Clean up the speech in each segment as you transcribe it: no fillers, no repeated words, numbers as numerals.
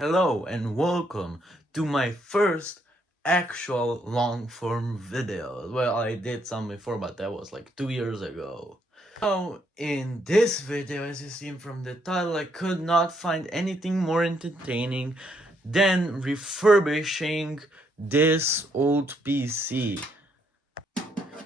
Hello and welcome to my first actual long form video. Well, I did some before, but that was like 2 years ago. So, in this video, as you see from the title, I could not find anything more entertaining than refurbishing this old PC.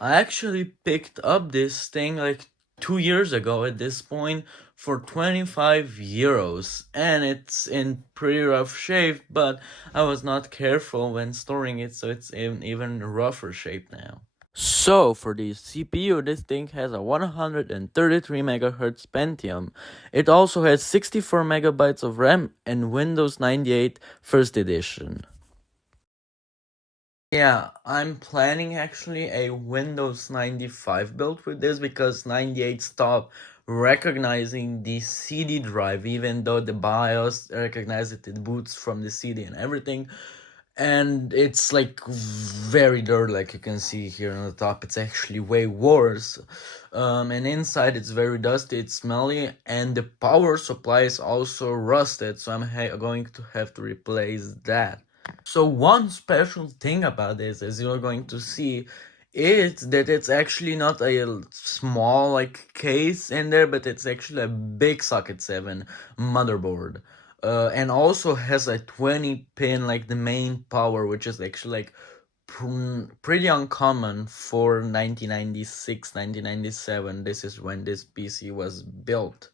I actually picked up this thing like 2 years ago at this point for 25 euros, and it's in pretty rough shape, but I was not careful when storing it, so it's in even rougher shape now. So for the CPU, this thing has a 133 MHz Pentium. It also has 64 megabytes of RAM and Windows 98 First Edition. Yeah, I'm planning actually a Windows 95 build with this because 98 stopped recognizing the CD drive, even though the BIOS recognizes it boots from the CD and everything. And it's like very dirty, like you can see here on the top. It's actually way worse. And inside it's very dusty, it's smelly, and the power supply is also rusted, so I'm going to have to replace that. So one special thing about this, as you're going to see, is that it's actually not a small like case in there, but it's actually a big socket 7 motherboard. And also has a 20 pin like the main power, which is actually like pretty uncommon for 1996, 1997. This is when this PC was built.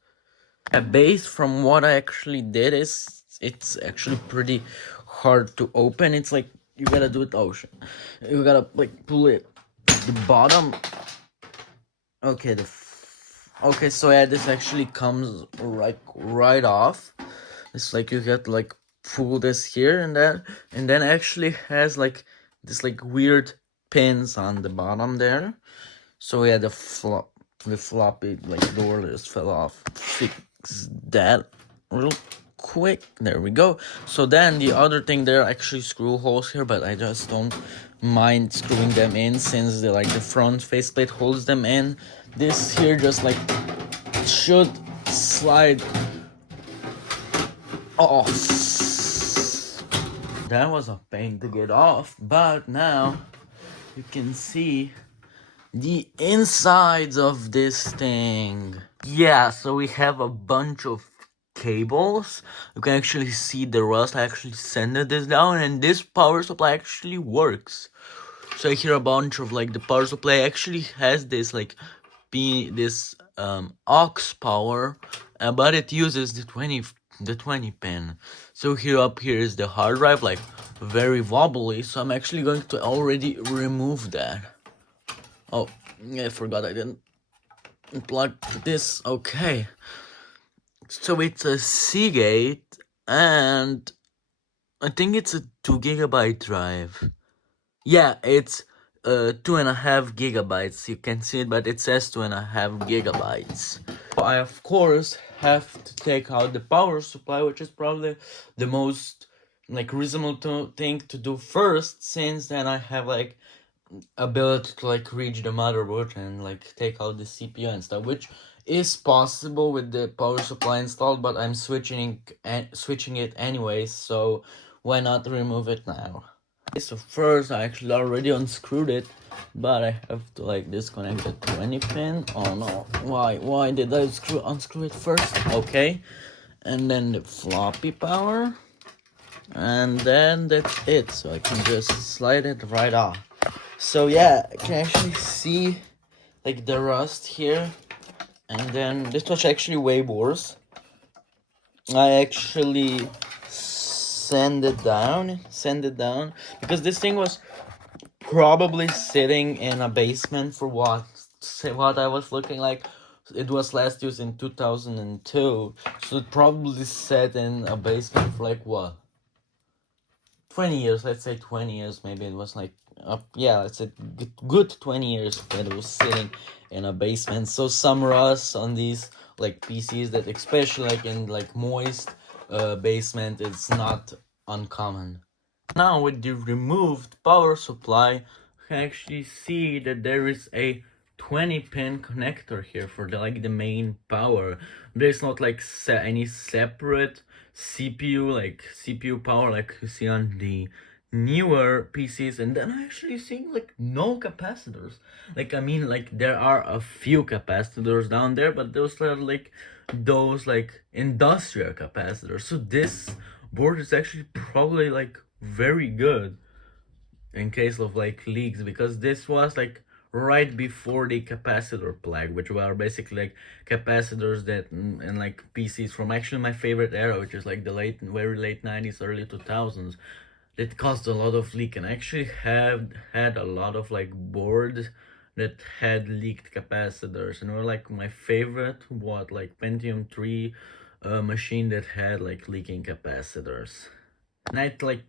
A base, from what I actually did, is it's actually pretty hard to open. It's like you gotta do it. Oh shit! You gotta like pull it the bottom. Okay, okay. So yeah, this actually comes right off. It's like you get like pull this here and that, and then actually has like this like weird pins on the bottom there. So yeah, the floppy like door just fell off. Fix that real quick. There we go. So then the other thing, there are actually screw holes here, but I just don't mind screwing them in since the front faceplate holds them in. This here just like should slide off. That was a pain to get off, but now you can see the insides of this thing. Yeah, so we have a bunch of cables. You can actually see the rust. I actually sanded this down, and this power supply actually works. So here a bunch of like the power supply actually has this like this aux power, but it uses the 20 pin. So here up here is the hard drive, like very wobbly. So I'm actually going to already remove that. Oh, I forgot I didn't plug this. Okay. So it's a Seagate, and I think it's a 2 GB drive. Yeah, it's 2.5 gigabytes. You can see it, but it says 2.5 gigabytes. I of course have to take out the power supply, which is probably the most like reasonable thing to do first, since then I have like ability to like reach the motherboard and like take out the CPU and stuff, which is possible with the power supply installed, but I'm switching it anyways, so why not remove it now? Okay, so first I actually already unscrewed it, but I have to like disconnect the 20 pin. Oh no, why did I unscrew it first? Okay, and then the floppy power, and then that's it, so I can just slide it right off. So yeah, I can actually see like the rust here, and then this was actually way worse. I actually sand it down because this thing was probably sitting in a basement for what I was looking like. It was last used in 2002, so it probably sat in a basement for like what, 20 years, let's say 20 years. Maybe it was like yeah, let's say good 20 years that it was sitting in a basement. So some rust on these like PCs, that especially like in like moist basement, it's not uncommon. Now with the removed power supply, you can actually see that there is a 20-pin connector here for the main power. There's not like any separate CPU, like CPU power like you see on the newer PCs. And then I actually seeing like no capacitors. Like I mean, like there are a few capacitors down there, but those are like those like industrial capacitors. So this board is actually probably like very good in case of like leaks, because this was like right before the capacitor plague, which were basically like capacitors that and like PCs from actually my favorite era, which is like the very late 90s, early 2000s, that caused a lot of leak. And I actually have had a lot of like boards that had leaked capacitors, and were like my favorite like Pentium 3 machine that had like leaking capacitors. And I like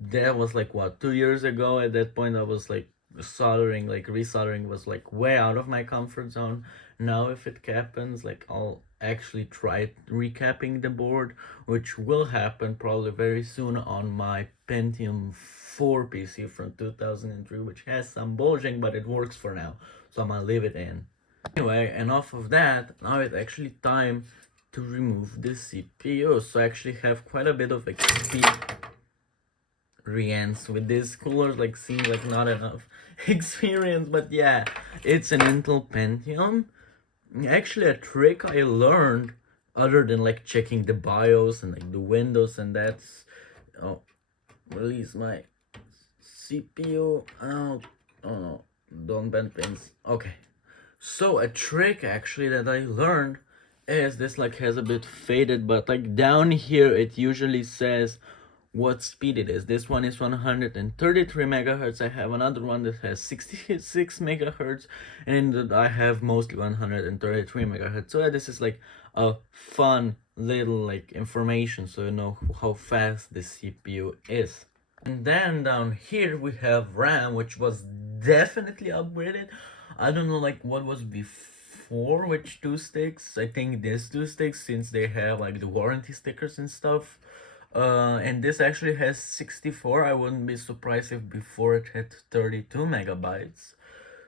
that was like what, 2 years ago. At that point I was like soldering, like resoldering was like way out of my comfort zone. Now if it happens, like I'll actually try recapping the board, which will happen probably very soon on my Pentium 4 PC from 2003, which has some bulging, but it works for now, so I'm gonna leave it in. Anyway, enough of that. Now it's actually time to remove the CPU. So I actually have quite a bit of experience with these coolers, like seems like not enough experience, but yeah, it's an Intel Pentium. Actually, a trick I learned, other than like checking the BIOS and like the Windows, and that's release my CPU out. Oh no, don't bend pins. Okay, so a trick actually that I learned is this like has a bit faded, but like down here it usually says what speed it is. This one is 133 megahertz. I have another one that has 66 megahertz, and I have mostly 133 megahertz. So this is like a fun little like information, so you know how fast the CPU is. And then down here we have RAM, which was definitely upgraded. I don't know like what was before which two sticks. I think these two sticks, since they have like the warranty stickers and stuff. And this actually has 64. I wouldn't be surprised if before it had 32 megabytes.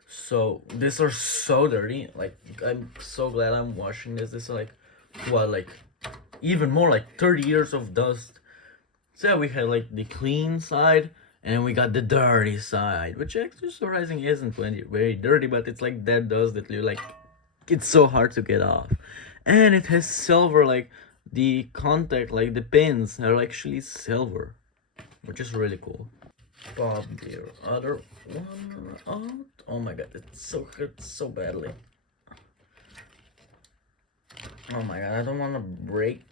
So these are so dirty. Like I'm so glad I'm washing this. This is like what, like even more, like 30 years of dust. So we had like the clean side, and then we got the dirty side, which actually surprising isn't very dirty, but it's like that dust that you like, it's so hard to get off. And it has silver, like the contact, like the pins are actually silver, which is really cool. Pop the other one out. Oh my god, it hurts so badly. Oh my god, I don't want to break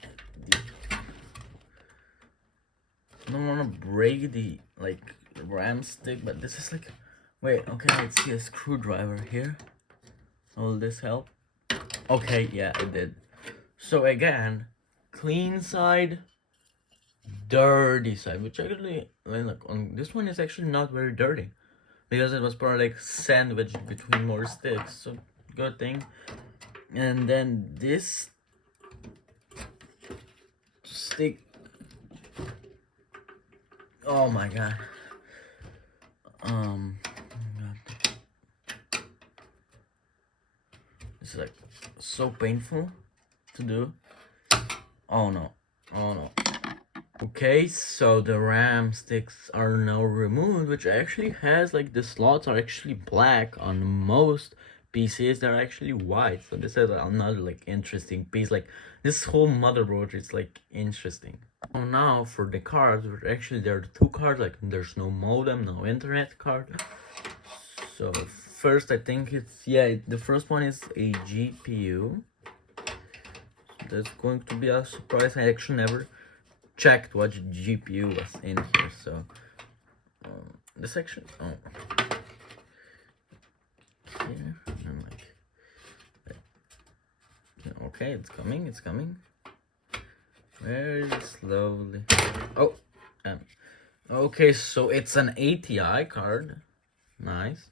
the like RAM stick, but this is like, wait, okay, let's see a screwdriver here. Will this help? Okay, yeah, it did. So again, clean side, dirty side, which actually, like on this one is actually not very dirty, because it was probably like sandwiched between more sticks, so good thing. And then this stick, oh my god, this is like so painful to do. Oh no, oh no. Okay, so the RAM sticks are now removed, which actually has like the slots are actually black. On most PCs they're actually white, so this is another like interesting piece. Like this whole motherboard is like interesting. So now for the cards, which actually there are two cards, like there's no modem, no internet card. So first I think it's, yeah, the first one is a GPU. That's going to be a surprise. I actually never checked what GPU was in here, so the section, here, and like, okay, it's coming very slowly. Oh, okay, so it's an ATI card. Nice,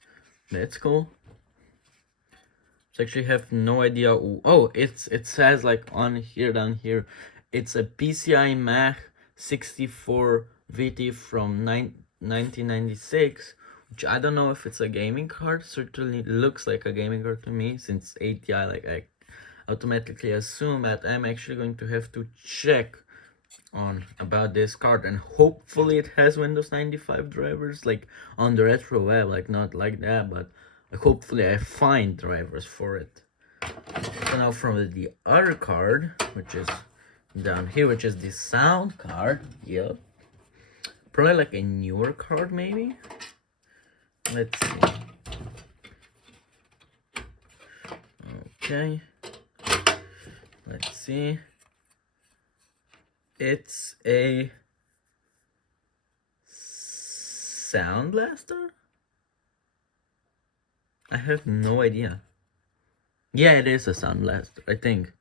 that's cool. So actually have no idea. Oh, it says like on here, down here, it's a PCI Mach 64 VT from 1996 which I don't know if it's a gaming card. Certainly looks like a gaming card to me, since ATI, like, I automatically assume that I'm actually going to have to check on about this card, and hopefully it has Windows 95 drivers, like on the retro web, like not like that, but hopefully I find drivers for it. So now from the other card, which is down here, which is the sound card. Yep, probably like a newer card, maybe. Let's see. Okay, let's see. It's a Sound Blaster? I have no idea. Yeah, it is a Sound Blaster, I think.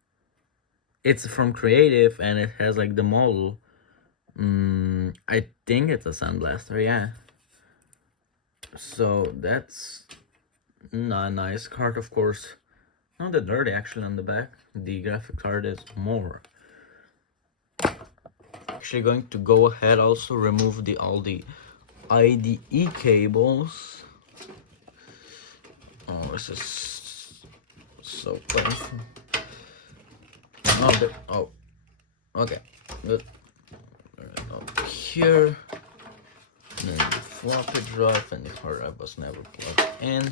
It's from Creative and it has like the model. I think it's a Sound Blaster, yeah. So that's a nice card, of course. Not that dirty actually on the back. The graphic card is more. Actually going to go ahead also remove all the IDE cables. Oh, this is so painful. Oh, okay, good. Up here, then the floppy drive, and the hard drive was never plugged in.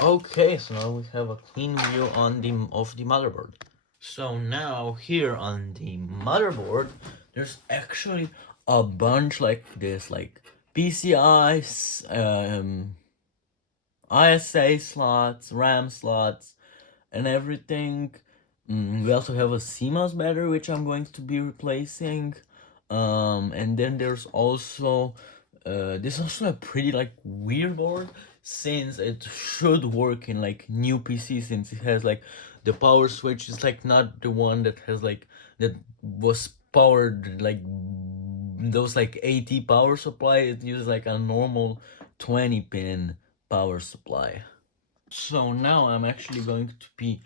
Okay, so now we have a clean view of the motherboard. So now here on the motherboard, there's actually a bunch like this, like PCI, ISA slots, RAM slots, and everything. We also have a CMOS battery, which I'm going to be replacing. And then there's also this is also a pretty like weird board, since it should work in like new PC, since it has like the power switch is like not the one that has like that was powered like those like 80 power supply. It uses like a normal 20 pin power supply. So now I'm actually going to be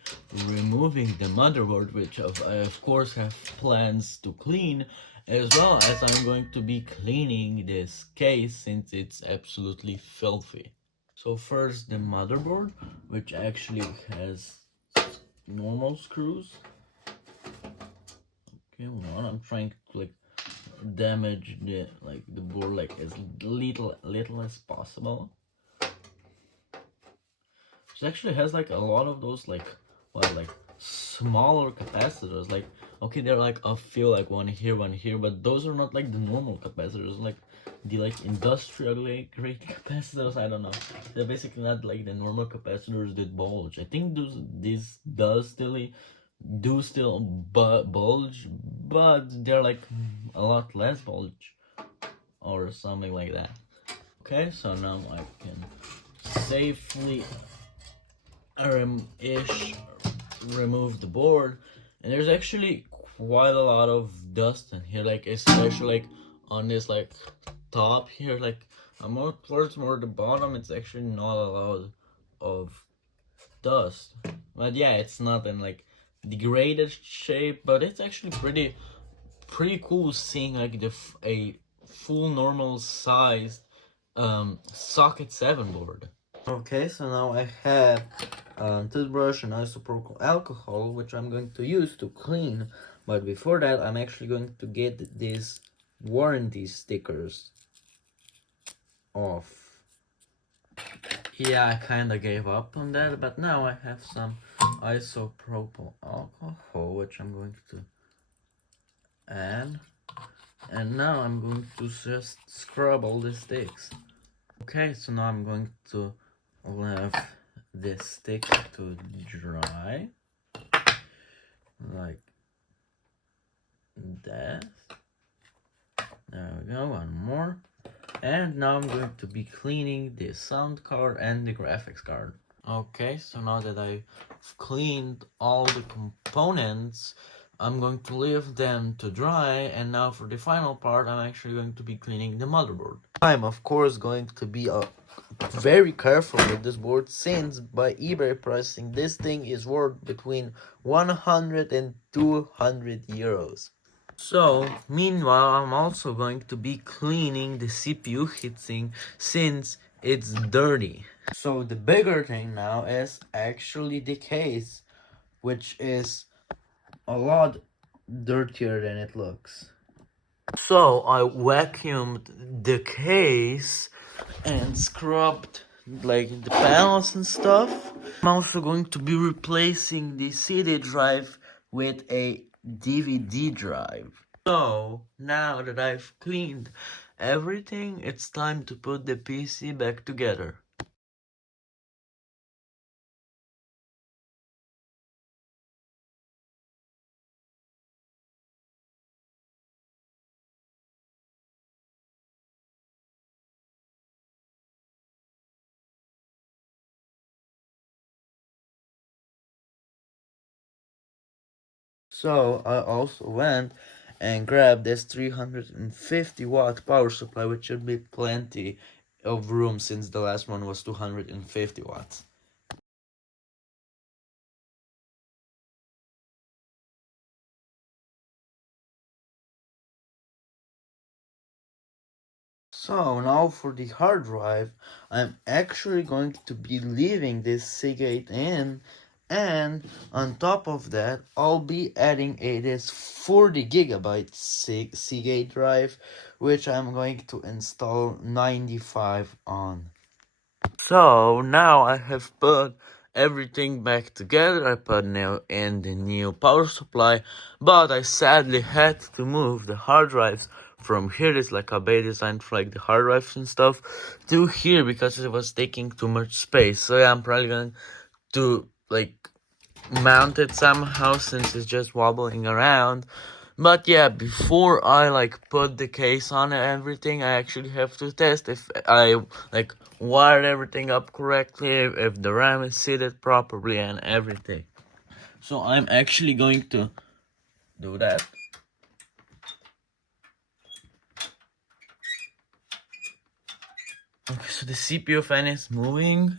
removing the motherboard, which I of course have plans to clean, as well as I'm going to be cleaning this case since it's absolutely filthy. So first the motherboard, which actually has normal screws. Okay, one, I'm trying to like damage the board like as little as possible. It actually has like a lot of those like smaller capacitors. Like, okay, they're like a few, like one here, but those are not like the normal capacitors, like the like industrial grade capacitors. I don't know, they're basically not like the normal capacitors that bulge. I think these do still bulge, but they're like a lot less bulge or something like that. Okay, so now I can safely remove the board, and there's actually quite a lot of dust in here, like especially like on this like top here, like more towards the bottom. It's actually not a lot of dust, but yeah, it's not in like degraded shape, but it's actually pretty cool seeing like a full normal sized socket 7 board. Okay, so now I have toothbrush and isopropyl alcohol, which I'm going to use to clean. But before that, I'm actually going to get these warranty stickers off. Yeah, I kind of gave up on that, but now I have some isopropyl alcohol, which I'm going to add. And now I'm going to just scrub all the sticks. Okay, so now I'm going to let this stick to dry, like that. There we go, one more. And now I'm going to be cleaning the sound card and the graphics card. Okay, so now that I've cleaned all the components, I'm going to leave them to dry, and now for the final part, I'm actually going to be cleaning the motherboard. I'm of course going to be very careful with this board, since by eBay pricing, this thing is worth between 100 and 200 euros. So, meanwhile, I'm also going to be cleaning the CPU heatsink, since it's dirty. So the bigger thing now is actually the case, which is a lot dirtier than it looks. So I vacuumed the case and scrubbed like the panels and stuff. I'm also going to be replacing the CD drive with a DVD drive. So now that I've cleaned everything, it's time to put the PC back together. So I also went and grabbed this 350-watt power supply, which should be plenty of room since the last one was 250 watts. So now for the hard drive, I'm actually going to be leaving this Seagate in, and on top of that, I'll be adding this 40 gigabyte Seagate drive, which I'm going to install 95 on. So now I have put everything back together. I put in the new power supply, but I sadly had to move the hard drives from here. It's like a bay design for like the hard drives and stuff to here because it was taking too much space. So yeah, I'm probably going to like mount it somehow since it's just wobbling around. But yeah, before I like put the case on and everything, I actually have to test if I like wired everything up correctly, if the RAM is seated properly and everything. So I'm actually going to do that. Okay, so the CPU fan is moving.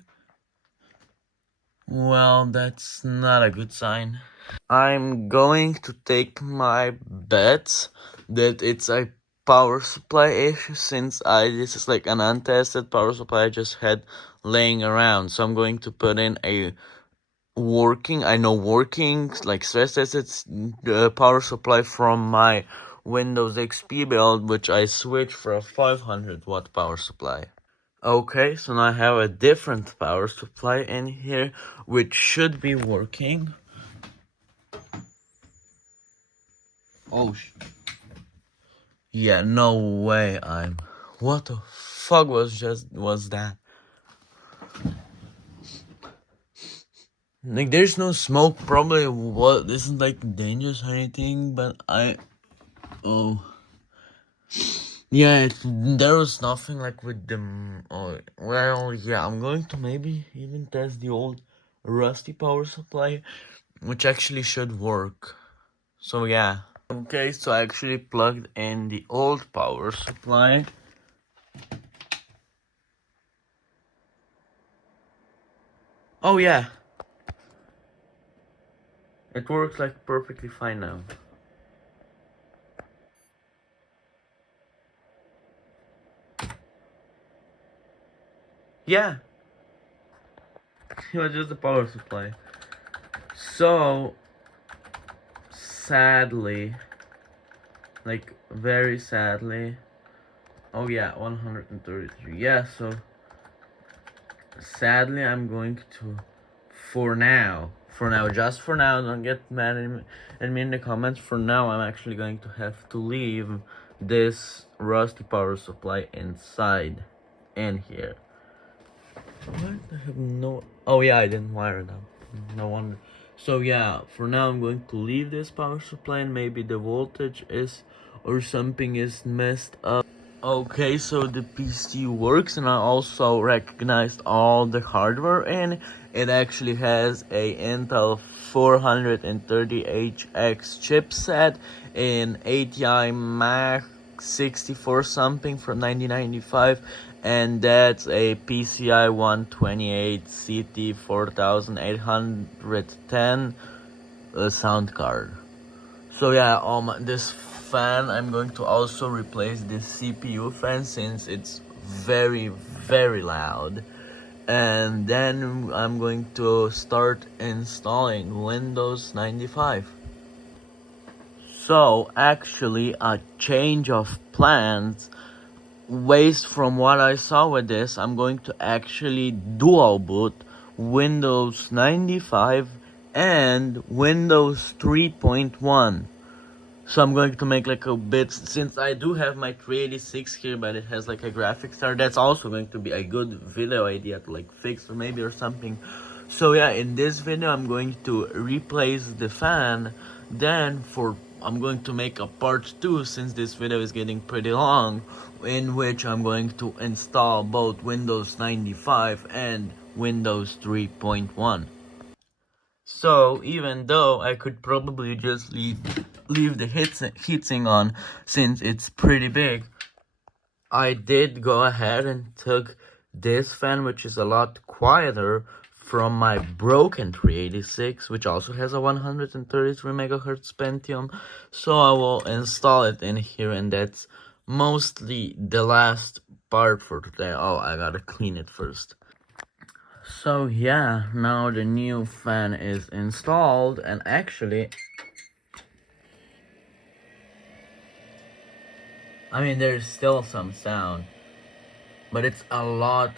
Well, that's not a good sign. I'm going to take my bets that it's a power supply issue since this is like an untested power supply I just had laying around. So I'm going to put in a working like stress tested power supply from my Windows XP build, which I switched for a 500-watt power supply. Okay, so now I have a different power supply in here, which should be working. Oh, yeah, no way What the fuck was that? Like, there's no smoke, probably what isn't like dangerous or anything, but oh. Yeah, there was nothing like with them. Oh, well, yeah, I'm going to maybe even test the old rusty power supply, which actually should work. So, yeah. Okay, so I actually plugged in the old power supply. Oh, yeah. It works like perfectly fine now. Yeah, it was just the power supply. So, sadly, like very sadly, oh yeah, 133. Yeah, so sadly, I'm going to, just for now, don't get mad at me in the comments. For now, I'm actually going to have to leave this rusty power supply inside in here. What? I have no. Oh yeah, I didn't wire it up. No wonder. So yeah, for now I'm going to leave this power supply and maybe the voltage is or something is messed up. Okay, so the PC works and I also recognized all the hardware in. It actually has a Intel 430HX chipset in ATI Max 64 something from 1995, and that's a PCI 128 CT 4810 sound card. So yeah, this fan, I'm going to also replace this CPU fan since it's very, very loud. And then I'm going to start installing Windows 95. So actually a change of plans. Based from what I saw with this, I'm going to actually dual boot Windows 95 and Windows 3.1. So I'm going to make like a bit, since I do have my 386 here, but it has like a graphics card, that's also going to be a good video idea to like fix or maybe or something. So yeah, in this video I'm going to replace the fan. Then I'm going to make a part 2, since this video is getting pretty long, in which I'm going to install both Windows 95 and Windows 3.1. So even though I could probably just leave the heatsink on, since it's pretty big, I did go ahead and took this fan, which is a lot quieter, from my broken 386, which also has a 133 megahertz pentium. So I will install it in here, and that's mostly the last part for today. Oh, I gotta clean it first. So yeah, now the new fan is installed, and actually, I mean, there's still some sound, but it's a lot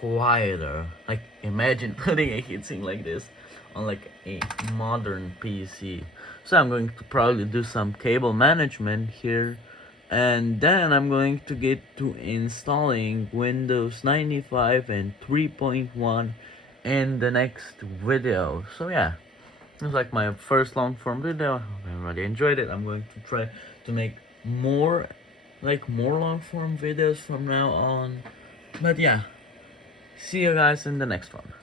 quieter. Like, imagine putting a heatsink like this on like a modern PC. So I'm going to probably do some cable management here, and then I'm going to get to installing Windows 95 and 3.1 in the next video. So yeah, it was like my first long form video. I hope everybody enjoyed it. I'm going to try to make more long form videos from now on. But yeah, see you guys in the next one.